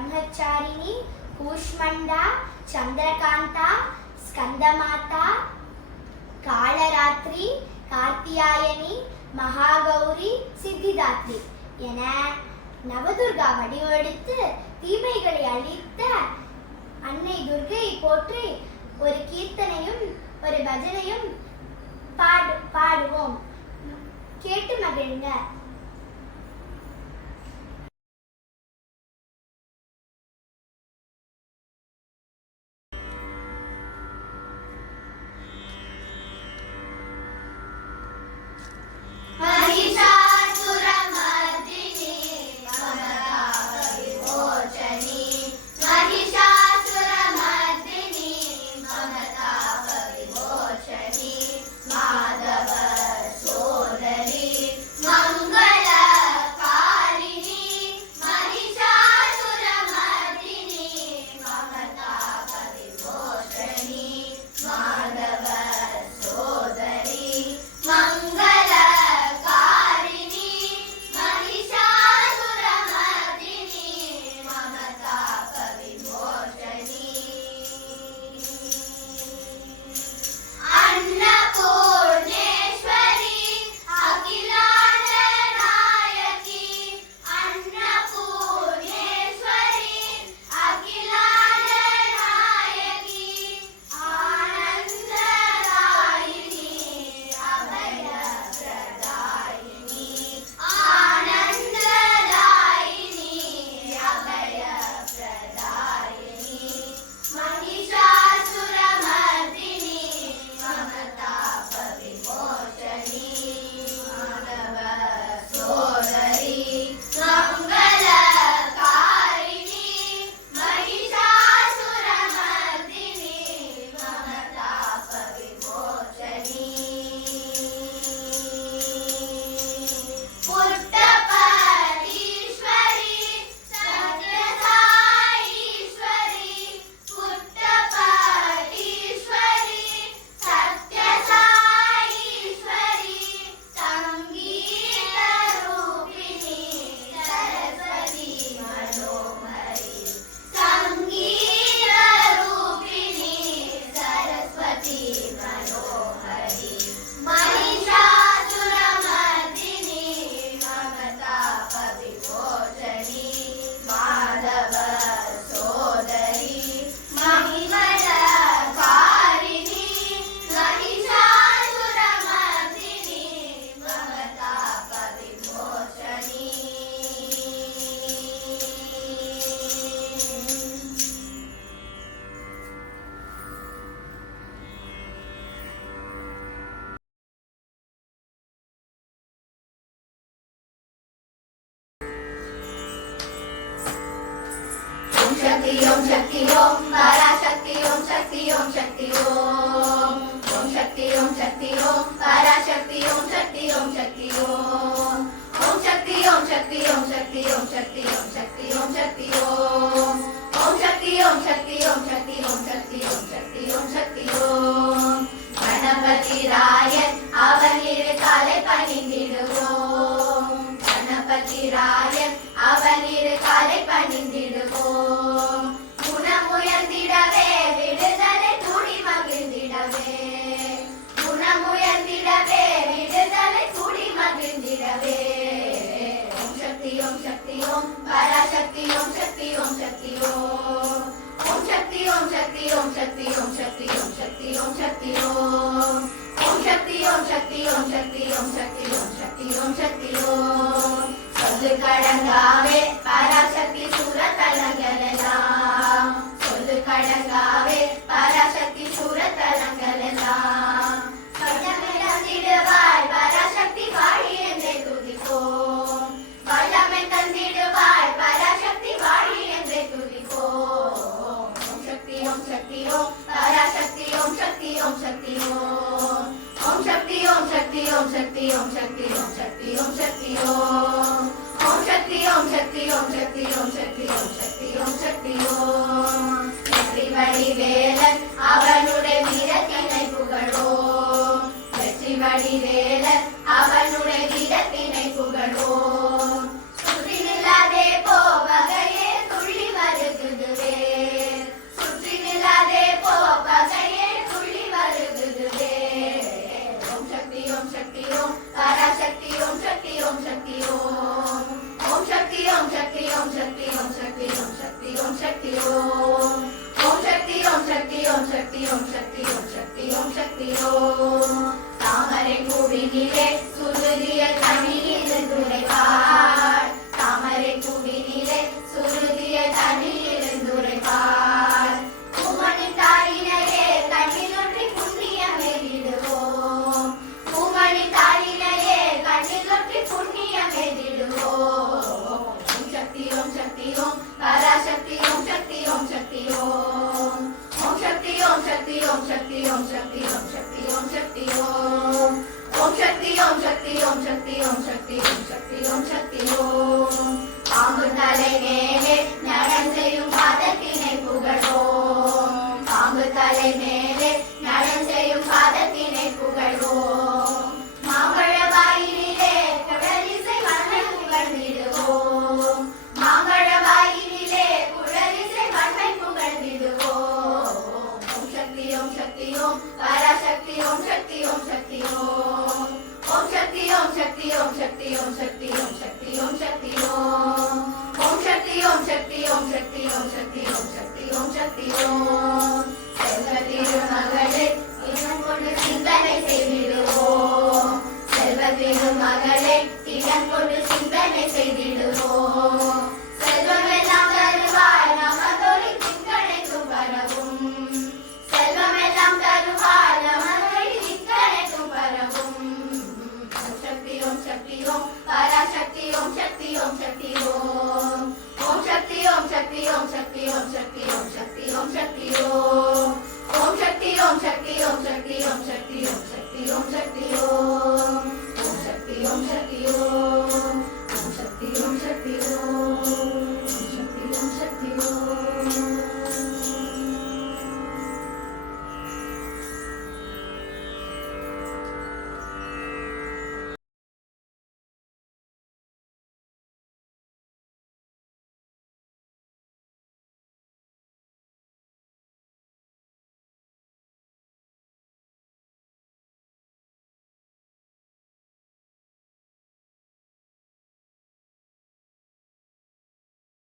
ब्रह्मचारिणी कूष्मंडा चंद्रकांता स्कंदमाता कालरात्रि कार्तियायनी महागौरी सिद्धिदात्री என நவதுர்கா வடிவெடுத்து தீமைகளை அழித்த அன்னை துர்கை போற்றி ஒரு கீர்த்தனையும் ஒரு பஜனையும் பாடுவோம். கேட்டு மகிழுங்க. शक्ति ओम शक्ति ओम पराशक्ति ओम शक्ति ओम शक्ति ओम ओम शक्ति ओम शक्ति ओम पराशक्ति ओम शक्ति ओम शक्ति ओम ओम शक्ति ओम शक्ति ओम शक्ति ओम शक्ति ओम शक्ति ओम शक्ति ओम ओम शक्ति ओम शक्ति ओम शक्ति ओम शक्ति ओम शक्ति ओम शक्ति ओम गणपति रायन அவனிரு காலை பணிந்திடுவோம் गणपति रायन அவனிரு காலை பணிந்திடுவோம் குணமுயர்ந்திடவே விடுதலை கூடி மகிழ்ந்திடவே குணமுயர்ந்திடவே விடுதலை கூடி மகிழ்ந்திடவே ஓம் சக்தி ஓம் பராசக்தி ஓம் சக்தி ஓம் ஓம் சக்தி ஓம் சக்தி ஓம் சக்தி ஓம் ஓம் சக்தி ஓம் சக்தி ஓம் சக்தி ஓம் சக்தி ஓம் சக்தி ஓம் சக்தி ஓம் பாம்பு தலை மேலே நடனம் செய்யும் பாதத்தினை புகழ்வோம் பாம்பு தலை மேலே நடனம் செய்யும் பாதத்தினை புகழ்வோம் மாம்பழ வாயிலே குழலிசை வண்ணை புகழ்ந்திடுவோம் மாம்பழ வாயிலே குழலிசை வண்ணை புகழ்ந்திடுவோம் ஓம் சக்தி ஓம் சக்தி ஓம் பராசக்தி ஓம் சக்தி ஓம் சக்தி ஓம் ஓம் சக்தி ஓம் சக்தி ஓம் சக்தி ஓம் சக்தி ஓம் சக்தி ஓம் சக்தி ஓம் ஓம் சக்தி ஓம் சக்தி ஓம் சக்தி ஓம் சக்தி ஓம் சக்தி ஓம் சக்தி ஓம் செல்வ திருமகளே தினம் கொண்டு சிந்தனை செய்திடுவோம் செல்வ திருமகளே தினம் கொண்டு சிந்தனை செய்திடுவோம் செல்வமெல்லாம் தருவாய் நமதொரு திங்களைக்கும் பரவும் செல்வமெல்லாம் தருவாய் நமதொரு திங்களைக்கும் பரவும் ஓம் சக்தி ஓம் பராசக்தி ஓம் சக்தி ஓம் சக்தி ஓம் ஓம் சக்தி ஓம் சக்தி ஓம் சக்தி ஓம் சக்தி ஓம் சக்தி